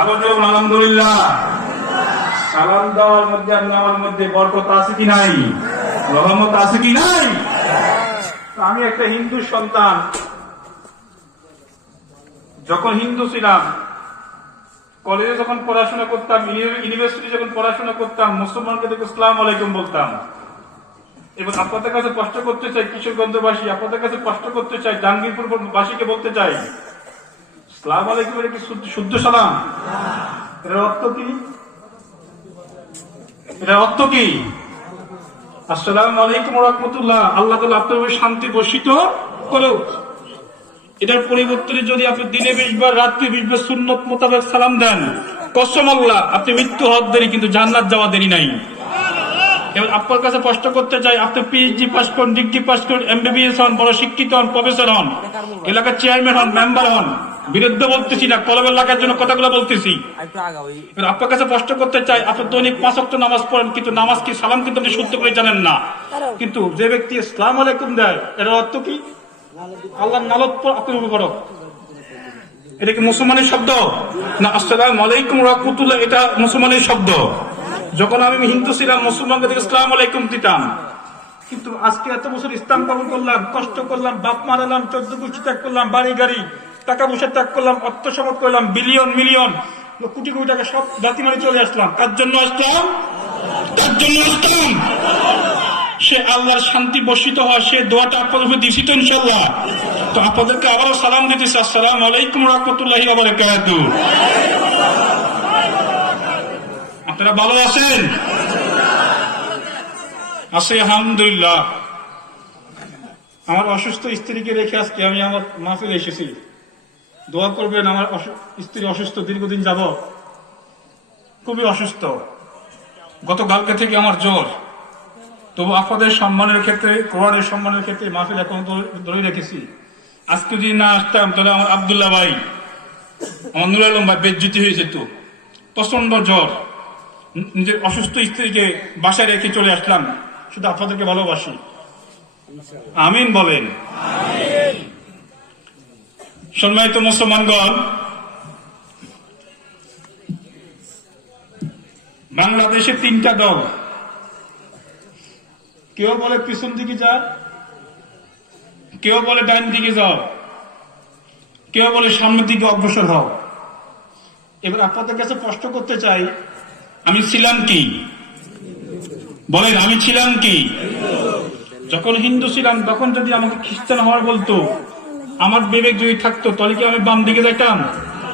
আলহামদুলিল্লাহ। সালাম দেওয়ার মধ্যে আর নেওয়ার মধ্যে বরকত আছে কি নাই, রহমত আছে কি নাই? আমি একটা হিন্দু সন্তান, যখন হিন্দু ছিলাম, কলেজে যখন পড়াশোনা করতাম, ইউনিভার্সিটি যখন পড়াশোনা করতাম, মুসলমানকে দেখে আসসালামু আলাইকুম বলতাম। এবার আপনাদের কাছে কষ্ট করতে চাই কিশোরগঞ্জবাসী, আপনাদের কাছে কষ্ট করতে চাই জাহাঙ্গীরপুর বাসীকে বলতে চাই, আসসালামু আলাইকুম এটা কি শুদ্ধ সালাম? এর অর্থ কি? এটা অর্থ কি? আসসালামু আলাইকুম ওয়া রাহমাতুল্লাহ, আল্লাহ তাআলা আপনার উপর শান্তি বর্ষিত করুক। এটার পরিবর্তনে যদি আপনি দিনে 20 বার রাত্রে 20 বার সুন্নত মোতাবেক সালাম দেন, কসম আল্লাহ আপনি মৃত্যু হওয়ার দেরি কিন্তু জান্নাত যাওয়া দেরি নাই। এবার আপনার কাছে কষ্ট করতে চাই, আপনি পিএইচডি পাস করুন, ডিগ্রি পাস করুন, এমবিবিএস হন, বড় শিক্ষিত হন, প্রফেসর হন, এলাকার চেয়ারম্যান হন, মেম্বার হন, বিরুদ্ধে বলতেছি না, কলমের লাগার জন্য কথাগুলো বলতেছি। আপনার কাছে কষ্ট করতে চাই, আপনি দৈনিক 5 ওয়াক্ত নামাজ পড়েন, কিন্তু নামাজ কি সালাম কিন্তু আপনি শুদ্ধ করে জানেন না। কিন্তু যে ব্যক্তি আসসালামু আলাইকুম দেয়, এর অর্থ কি? আল্লাহ নালত আপনার উপর করো। এটা কি মুসলমানের শব্দ না? আসসালামু আলাইকুম ওয়া রাহমাতুল্লাহ এটা মুসলমানের শব্দ। যখন আমি হিন্দু ছিলাম, মুসলমানকে দেখে আসসালামু আলাইকুম দিতাম। কিন্তু আজকে এত বছর ইসলাম কবুল করলাম, কষ্ট করলাম, বাপ মারালাম, 14 গোষ্ঠী ত্যাগ করলাম, বাড়ি গাড়ি টাকা পয়সা ত্যাগ করলাম, অর্থ সম্পদ করলাম, বিলিয়ন মিলিয়ন কোটি কোটি টাকা সব জাতি মারি চলে আসলাম। কার জন্য আসলাম? কার জন্য আসলাম? সে আল্লাহর শান্তি বর্ষিত হয়, সে দোয়াটা আপনাদের দিছি তো ইনশাআল্লাহ। তো আপনাদেরকে আবারও সালাম দিতেছি, আসসালামু আলাইকুম ওয়া রাহমাতুল্লাহি ওয়া বারাকাতুহু। আপনারা ভালো আছেন? আছি আলহামদুলিল্লাহ। আমার অসুস্থ স্ত্রীকে রেখে আজকে আমি আমার মাহফিলে এসেছি। দোয়া করবেন, আমার স্ত্রী অসুস্থ, দীর্ঘদিন যাব, খুবই অসুস্থ। গতকালকে থেকে আমার জ্বর। তবু আপনাদের সম্মানের ক্ষেত্রে, কোরআনের সম্মানের ক্ষেত্রে মাহফিল এখন ধরে রেখেছি। আজকে যদি না আসতাম তাহলে আমার আব্দুল্লাহ ভাই, আমার নুরুল আলম ভাই বেজ্জতি হয়েছে। তো প্রচন্ড জ্বর, নিজের অসুস্থ স্ত্রীকে বাসায় রেখে চলে আসলাম। শুধু আপনাদেরকে ভালোবাসি, আমিন বলেন। সম্মানিত মুসলমানগণ, বাংলাদেশে 3টা দল। কেউ বলে পিছন দিকে যা, কেউ বলে ডান দিকে যাও, কেউ বলে সামনের দিকে অগ্রসর হও। এবার আপনাদের কাছে প্রশ্ন করতে চাই, আমি ছিলাম কি? বলেন, আমি ছিলাম কি? যখন হিন্দু ছিলাম তখন যদি আমাকে খ্রিস্টান হওয়ার বলতো, আমার বিবেক যদি থাকতো তাহলে কি আমি বাম দিকে যাইতাম?